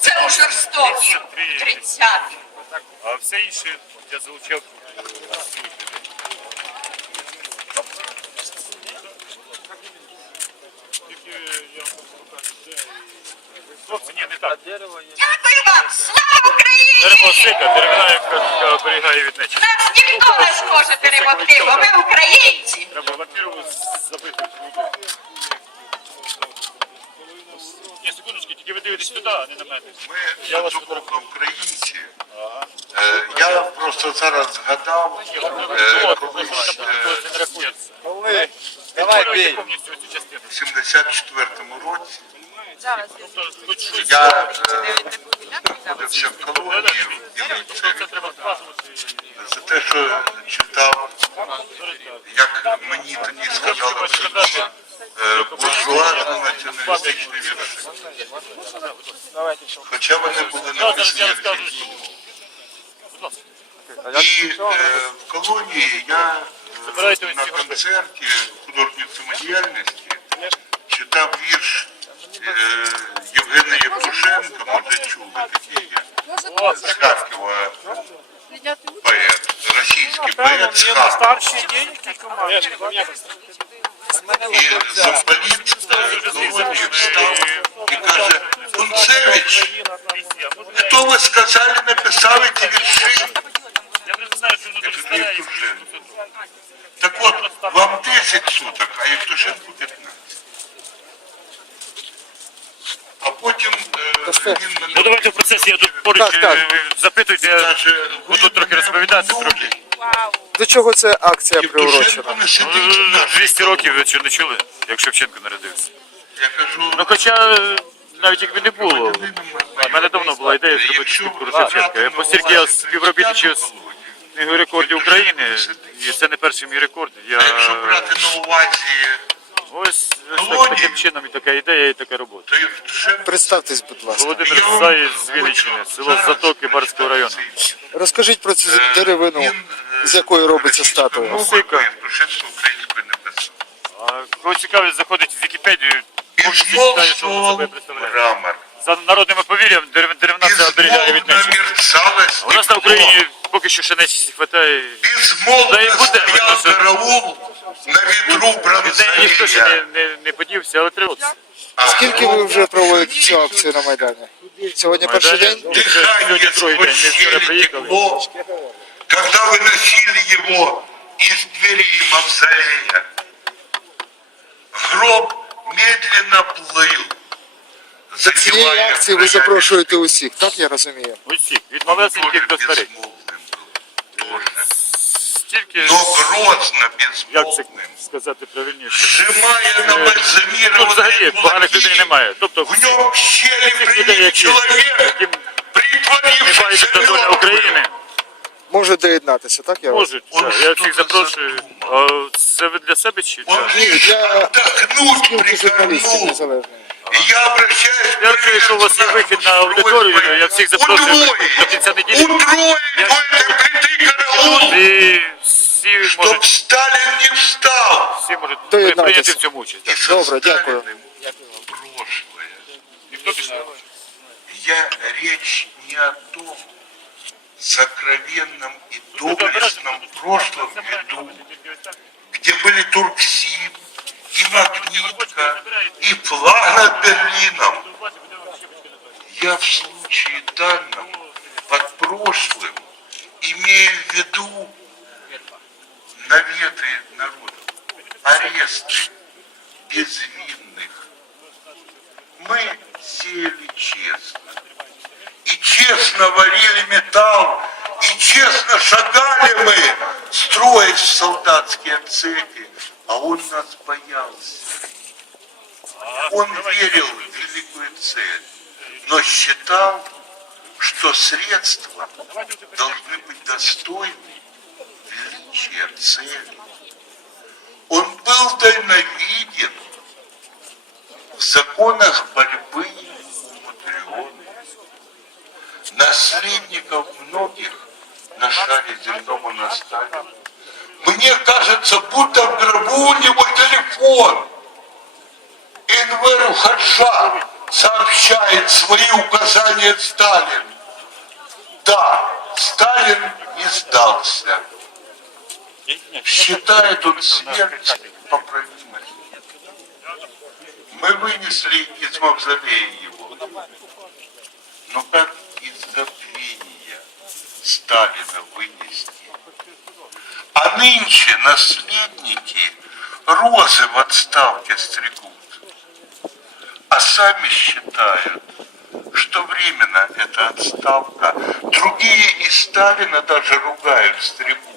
Це у жорстокі 33. 30 А все інше я залучав Хлопці, ні, не так. Дякую вам! Слава Дерево Україні! сика, деревина, яка оберігає від нечі. Нас ніхто не зможе перемогти, бо ми українці! Треба вампіру забити Ні, секундочки, тільки ви дивитесь туди, а не на мене. Ми духовно українці. Е, Я просто зараз згадав, е, колись е, Це не рахується. Давай, Контролюйте бей. повністю цю частину. в 74-му році Тобто, щось. я е, знаходився в колонії Тобто це Церкві треба вказувати. за те, що читав, як мені тоді сказали суді, е, Хоча вони були російською. Будь ласка. І е, в колонії я е, на концерті художньої самодіяльності читав вірш е, Євгена Євтушенка, може чули такий є. З Харкова поет, російський поет з Харкова. І замполіт колонії встав і каже, Кунцевич, хто ви сказали, написали ці вірші? Я старе. і Євтушенко. Так от, вам 10 суток, а Євтушенку 15. А потім е, він мене Ну давайте в процесі, я тут поруч Так, так. е, запитуйте, я буду трохи розповідати трохи. До чого ця акція приурочена? Ну, 200 років, ви що не чули, як Шевченко народився. Я кажу, Ну хоча е, навіть якби не було, в мене давно була ідея зробити скульптуру Шевченка. Я постільки я увазі співробітничав з книгою рекордів України, і це не перший мій рекорд. Я якщо брати на увазі, ось, ось так, таким чином і така ідея, і така робота. Представтесь, будь ласка. Володимир Саєць з Вінниччини, село Затоки Барського району. Розкажіть про цю Е, деревину, з якої робиться статуя. Сика. бо Євтушенко українською написав. А кого цікавить, заходить в Вікіпедію, знов читає, що воно себе представляє. За народними повір'ям, дерев- деревна це оберігає від нечисті. намерцало У нас на. Україні поки що ще нечисті хватає. Безмолвно Да і буде, стоял це- караул на ветру Від неї ніхто ще не, не, не подівся, але треба. А Скільки ви вже проводите цю акцію на Майдані? Сьогодні перший день? Дыхание Сьогодні другий день, ми вчора приїхали когда выносили его из дверей мавзолея. Гроб медленно плыл, До цієї задевая акції ви краями запрошуєте усіх, так я розумію? Усіх, від Он малесеньких тоже до старих. безмолвным был, тоже. Стільки, Но грозно як це безмолвным, сказати правильніше. сжимая на Тут бальзамированной взагалі поганих людей кулаки, немає. Тобто в нем щели всіх людей, приник які человек, яким не притворившийся бачить доля мертвым. України, Може доєднатися, так я можуть. Он так, Я всіх що-то запрошую. А це ви для себе чи Он для? лишь для отдохнуть спілки журналістів прикорнул. незалежної. И я обращаюсь Я чую, що у вас є вихід на аудиторію, я всіх запрошую до кінця неділі. Утроить Я- в этой притый караул, І всі чтоб можуть, Сталин не встал. всі можуть Доєднатися. прийняти в цьому участь. И так. со Добро, дякую. Сталиным прошлое. Ніхто більше не хоче. Я речь не о том сокровенном и доблестном прошлом веду, где были Турксиб, и Магнитка, и флаг над Берлином. Я в случае данном под прошлым имею в виду наветы народов, аресты безвинных. Мы сеяли честно варили металл, и честно шагали мы, строясь в солдатские цепи, а он нас боялся. Он верил в великую цель, но считал, что средства должны быть достойны величия цели. Он был дальновиден, в законах борьбы наследников многих на шаре земном он. Мне кажется, будто в гробу у него телефон. Энверу Хаджа сообщает свои указания Сталин. Да, Сталин не сдался. Считает он смерть поправимой. Мы вынесли из мавзолея его. Но как Сталина вынести? А нынче наследники розы в отставке стригут, а сами считают, что временно эта отставка. Другие и Сталина даже ругают, стригут.